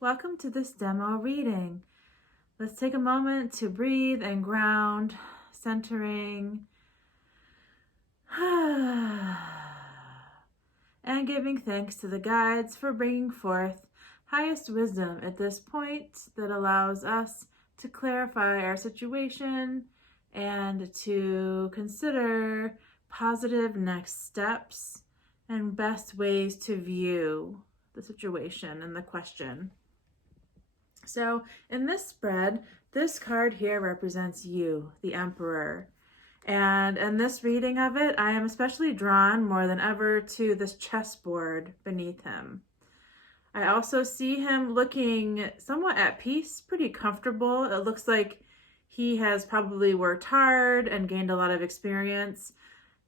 welcome to this demo reading. Let's take a moment to breathe and ground, centering, and giving thanks to the guides for bringing forth highest wisdom at this point that allows us to clarify our situation and to consider positive next steps and best ways to view the situation and the question. So in this spread, this card here represents you, the Emperor. And in this reading of it, I am especially drawn more than ever to this chessboard beneath him. I also see him looking somewhat at peace, pretty comfortable. It looks like he has probably worked hard and gained a lot of experience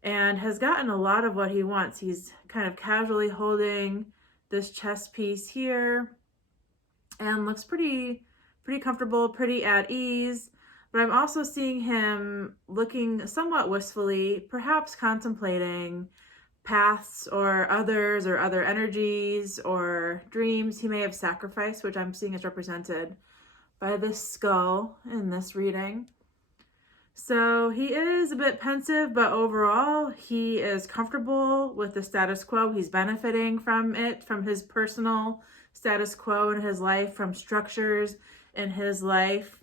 and has gotten a lot of what he wants. He's kind of casually holding this chess piece here and looks pretty comfortable, pretty at ease. But I'm also seeing him looking somewhat wistfully, perhaps contemplating paths or other energies or dreams he may have sacrificed, which I'm seeing is represented by this skull in this reading. So he is a bit pensive, but overall he is comfortable with the status quo. He's benefiting from it, from his personal status quo in his life, from structures in his life.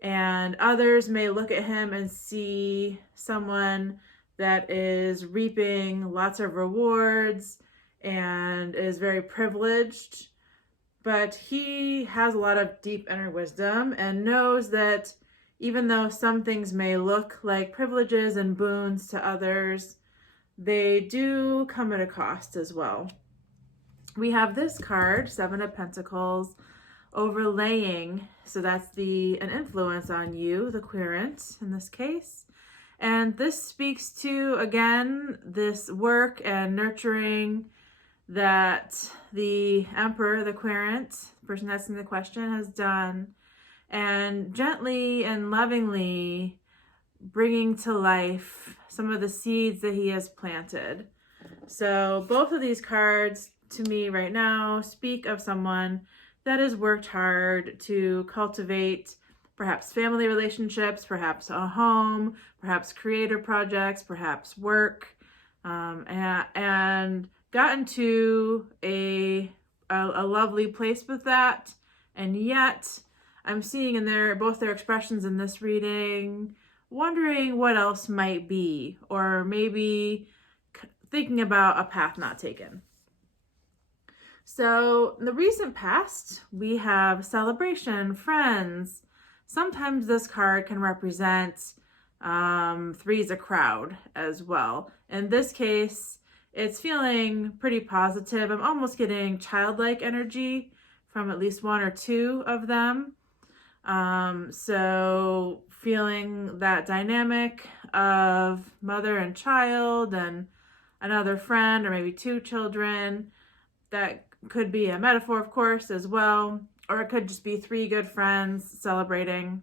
And others may look at him and see someone that is reaping lots of rewards and is very privileged. But he has a lot of deep inner wisdom and knows that even though some things may look like privileges and boons to others, they do come at a cost as well. We have this card, Seven of Pentacles, overlaying, so that's an influence on you, the querent in this case. And this speaks to, again, this work and nurturing that the Emperor, the querent, the person asking the question, has done, and gently and lovingly bringing to life some of the seeds that he has planted. So both of these cards to me right now speak of someone that has worked hard to cultivate perhaps family relationships, perhaps a home, perhaps creator projects, perhaps work, and gotten to a lovely place with that. And yet I'm seeing in both their expressions in this reading, wondering what else might be, or maybe thinking about a path not taken. So in the recent past, we have celebration, friends. Sometimes this card can represent three's a crowd as well. In this case, it's feeling pretty positive. I'm almost getting childlike energy from at least one or two of them. So feeling that dynamic of mother and child and another friend or maybe two children. That could be a metaphor, of course, as well, or it could just be three good friends celebrating.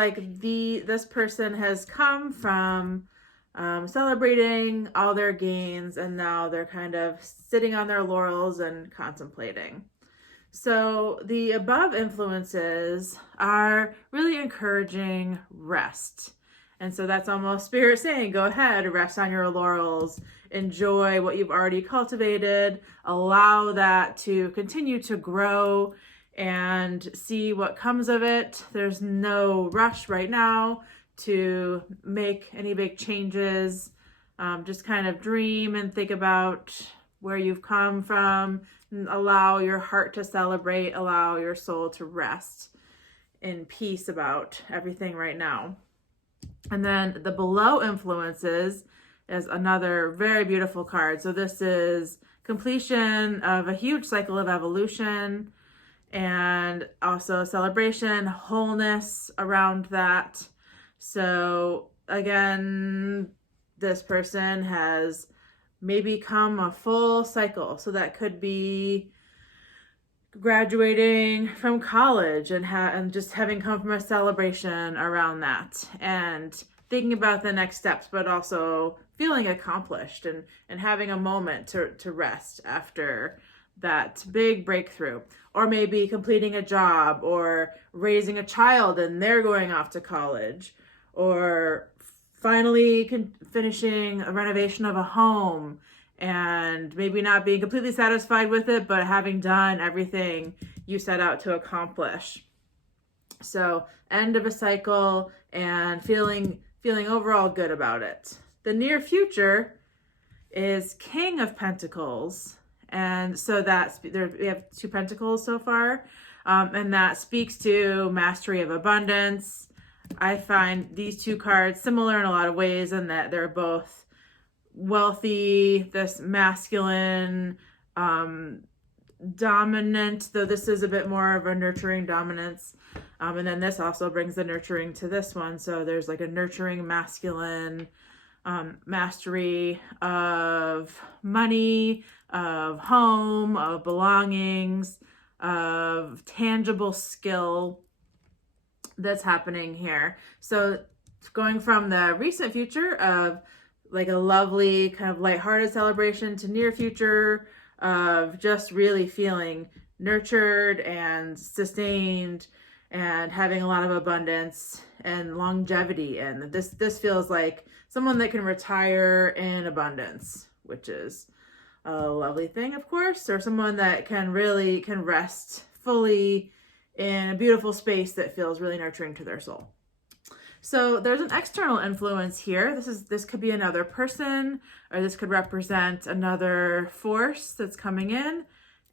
Like this person has come from celebrating all their gains, and now they're kind of sitting on their laurels and contemplating. So the above influences are really encouraging rest. And so that's almost spirit saying, go ahead, rest on your laurels, enjoy what you've already cultivated, allow that to continue to grow and see what comes of it. There's no rush right now to make any big changes. Just kind of dream and think about where you've come from, and allow your heart to celebrate, allow your soul to rest in peace about everything right now. And then the below influences is another very beautiful card. So this is completion of a huge cycle of evolution and also celebration, wholeness around that. So again, this person has maybe come a full cycle. So that could be graduating from college and just having come from a celebration around that and thinking about the next steps, but also feeling accomplished and having a moment to rest after that big breakthrough, or maybe completing a job, or raising a child and they're going off to college, or finally finishing a renovation of a home and maybe not being completely satisfied with it, but having done everything you set out to accomplish. So end of a cycle and feeling overall good about it. The near future is King of Pentacles. And so we have 2 pentacles so far. And that speaks to mastery of abundance. I find these 2 cards similar in a lot of ways in that they're both wealthy, this masculine, dominant, though this is a bit more of a nurturing dominance. And then this also brings the nurturing to this one. So there's like a nurturing masculine mastery of money, of home, of belongings, of tangible skill that's happening here. So going from the recent future of like a lovely kind of lighthearted celebration to near future of just really feeling nurtured and sustained and having a lot of abundance and longevity. And this feels like someone that can retire in abundance, which is a lovely thing, of course, or someone that can rest fully in a beautiful space that feels really nurturing to their soul. So there's an external influence here. This could be another person, or this could represent another force that's coming in.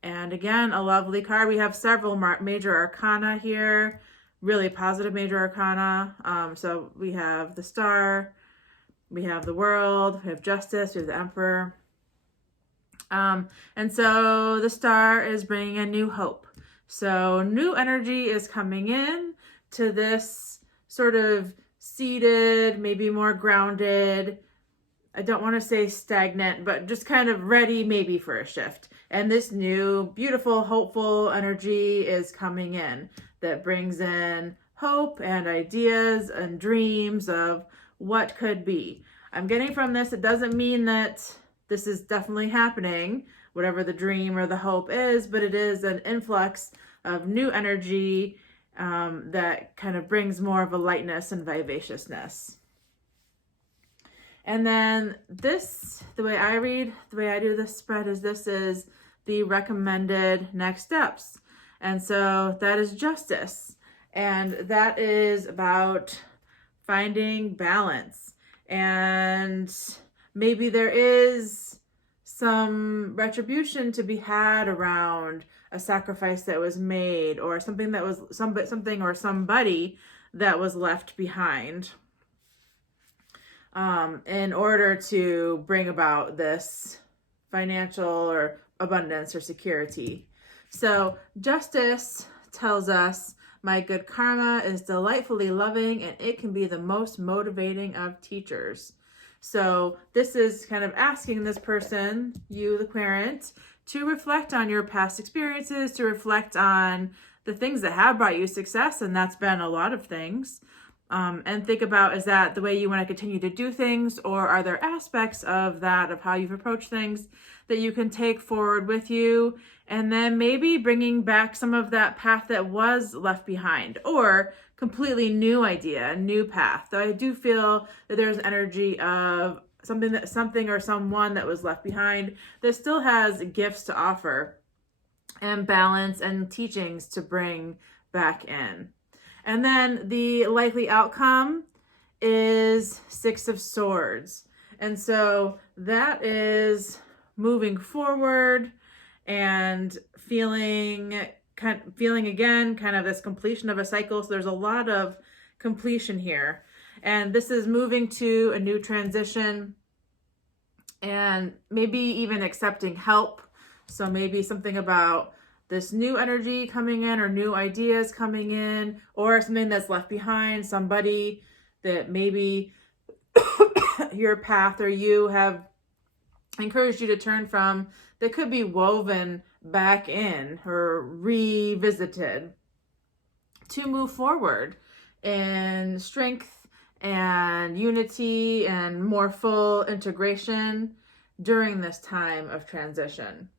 And again, a lovely card. We have several major arcana here, really positive major arcana. So we have the Star, we have the World, we have Justice, we have the Emperor. And so the Star is bringing a new hope. So new energy is coming in to this sort of seated, maybe more grounded, I don't want to say stagnant, but just kind of ready maybe for a shift. And this new, beautiful, hopeful energy is coming in that brings in hope and ideas and dreams of what could be. I'm getting from this, it doesn't mean that this is definitely happening, whatever the dream or the hope is, but it is an influx of new energy that kind of brings more of a lightness and vivaciousness. And then this, the way I do this spread is this is the recommended next steps. And so that is justice. And that is about finding balance. And maybe there is some retribution to be had around a sacrifice that was made, or something that was something or somebody that was left behind, in order to bring about this financial or abundance or security. So justice tells us, my good karma is delightfully loving and it can be the most motivating of teachers. So this is kind of asking this person, you the querent, to reflect on your past experiences, to reflect on the things that have brought you success, and that's been a lot of things. And think about, is that the way you want to continue to do things, or are there aspects of that, of how you've approached things, that you can take forward with you, and then maybe bringing back some of that path that was left behind, or completely new idea, new path. Though I do feel that there's energy of something or someone that was left behind that still has gifts to offer and balance and teachings to bring back in. And then the likely outcome is Six of Swords. And so that is moving forward and feeling again kind of this completion of a cycle. So there's a lot of completion here. And this is moving to a new transition and maybe even accepting help. So maybe something about this new energy coming in, or new ideas coming in, or something that's left behind, somebody that maybe your path or you have encouraged you to turn from, that could be woven back in or revisited to move forward in strength and unity and more full integration during this time of transition.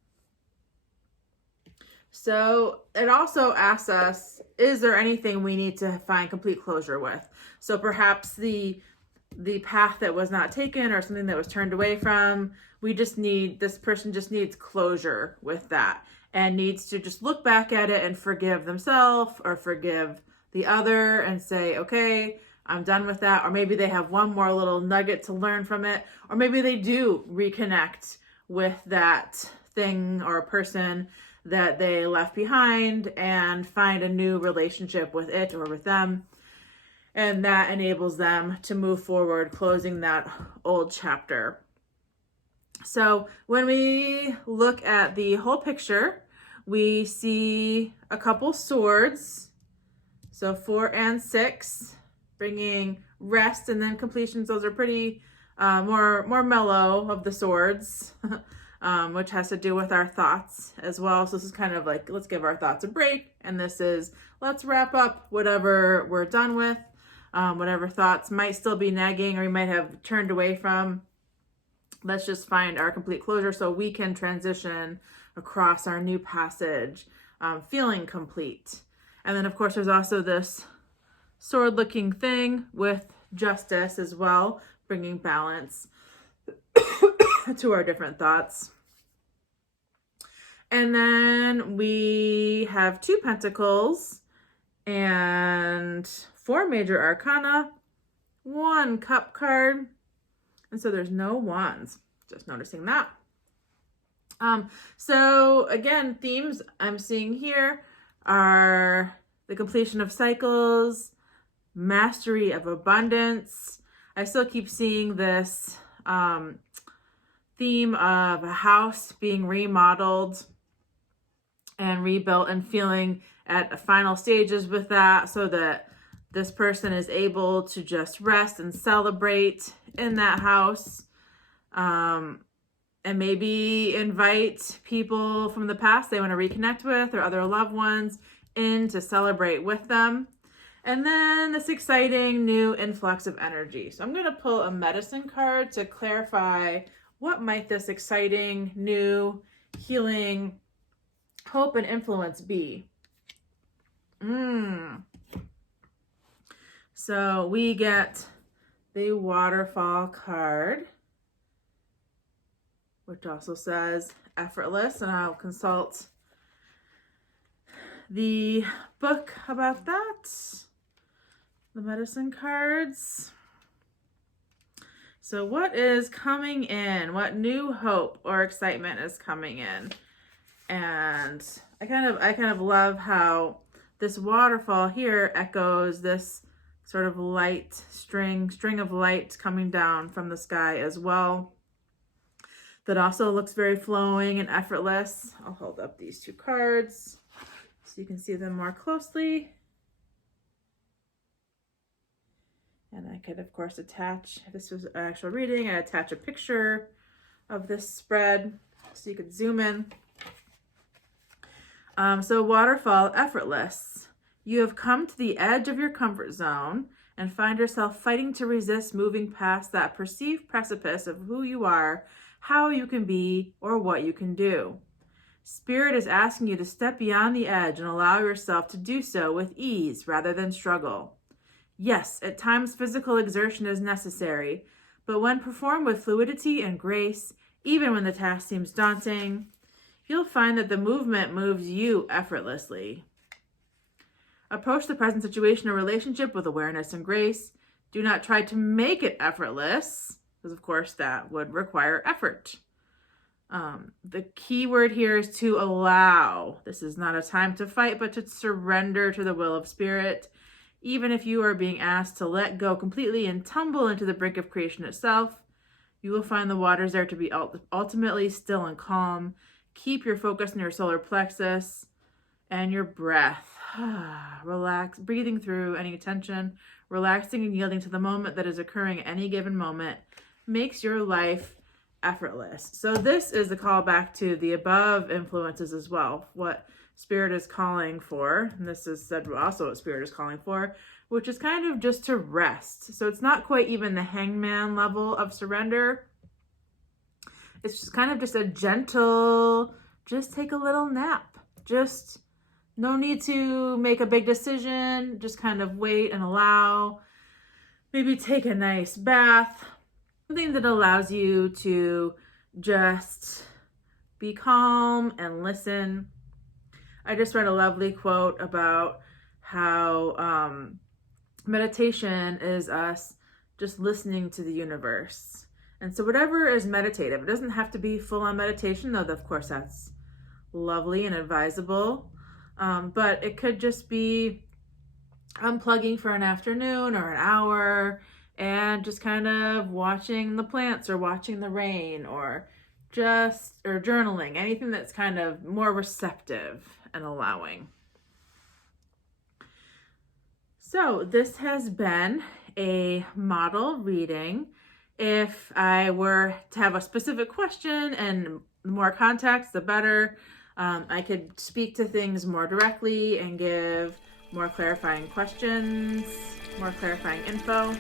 So it also asks us, is there anything we need to find complete closure with? So perhaps the path that was not taken or something that was turned away from, this person just needs closure with that and needs to just look back at it and forgive themselves or forgive the other and say, okay, I'm done with that. Or maybe they have one more little nugget to learn from it. Or maybe they do reconnect with that thing or person that they left behind and find a new relationship with it or with them. And that enables them to move forward, closing that old chapter. So when we look at the whole picture, we see a couple swords. So 4 and 6, bringing rest and then completions. Those are pretty more mellow of the swords. Which has to do with our thoughts as well. So this is kind of like, let's give our thoughts a break. And this is, let's wrap up whatever we're done with, whatever thoughts might still be nagging or you might have turned away from. Let's just find our complete closure so we can transition across our new passage, feeling complete. And then of course, there's also this sword looking thing with justice as well, bringing balance to our different thoughts. And then we have 2 pentacles and 4 major arcana, 1 cup card. And so there's no wands, just noticing that. So again, themes I'm seeing here are the completion of cycles, mastery of abundance. I still keep seeing this theme of a house being remodeled and rebuilt and feeling at final stages with that so that this person is able to just rest and celebrate in that house. And maybe invite people from the past they want to reconnect with or other loved ones in to celebrate with them. And then this exciting new influx of energy. So I'm going to pull a medicine card to clarify what might this exciting, new, healing, hope, and influence be. So we get the waterfall card, which also says effortless, and I'll consult the book about that, the medicine cards. So what is coming in? What new hope or excitement is coming in? And I kind of love how this waterfall here echoes this sort of light string of light coming down from the sky as well. That also looks very flowing and effortless. I'll hold up these 2 cards so you can see them more closely. And I could, of course, attach, if this was an actual reading, I'd attach a picture of this spread so you could zoom in. So waterfall, effortless. You have come to the edge of your comfort zone and find yourself fighting to resist moving past that perceived precipice of who you are, how you can be, or what you can do. Spirit is asking you to step beyond the edge and allow yourself to do so with ease rather than struggle. Yes, at times physical exertion is necessary, but when performed with fluidity and grace, even when the task seems daunting, you'll find that the movement moves you effortlessly. Approach the present situation or relationship with awareness and grace. Do not try to make it effortless, because of course that would require effort. The key word here is to allow. This is not a time to fight, but to surrender to the will of Spirit. Even if you are being asked to let go completely and tumble into the brink of creation itself, you will find the waters there to be ultimately still and calm. Keep your focus on your solar plexus and your breath. Relax, breathing through any tension, relaxing and yielding to the moment that is occurring at any given moment makes your life effortless. So this is a call back to the above influences as well, what Spirit is calling for. And this is said also what Spirit is calling for, which is kind of just to rest. So it's not quite even the hangman level of surrender. It's just kind of just a gentle, just take a little nap. Just no need to make a big decision. Just kind of wait and allow. Maybe take a nice bath. Something that allows you to just be calm and listen. I just read a lovely quote about how meditation is us just listening to the universe. And so whatever is meditative, it doesn't have to be full-on meditation, though of course that's lovely and advisable. But it could just be unplugging for an afternoon or an hour and just kind of watching the plants or watching the rain or journaling, anything that's kind of more receptive and allowing. So this has been a model reading. If I were to have a specific question and the more context, the better, I could speak to things more directly and give more clarifying questions, more clarifying info.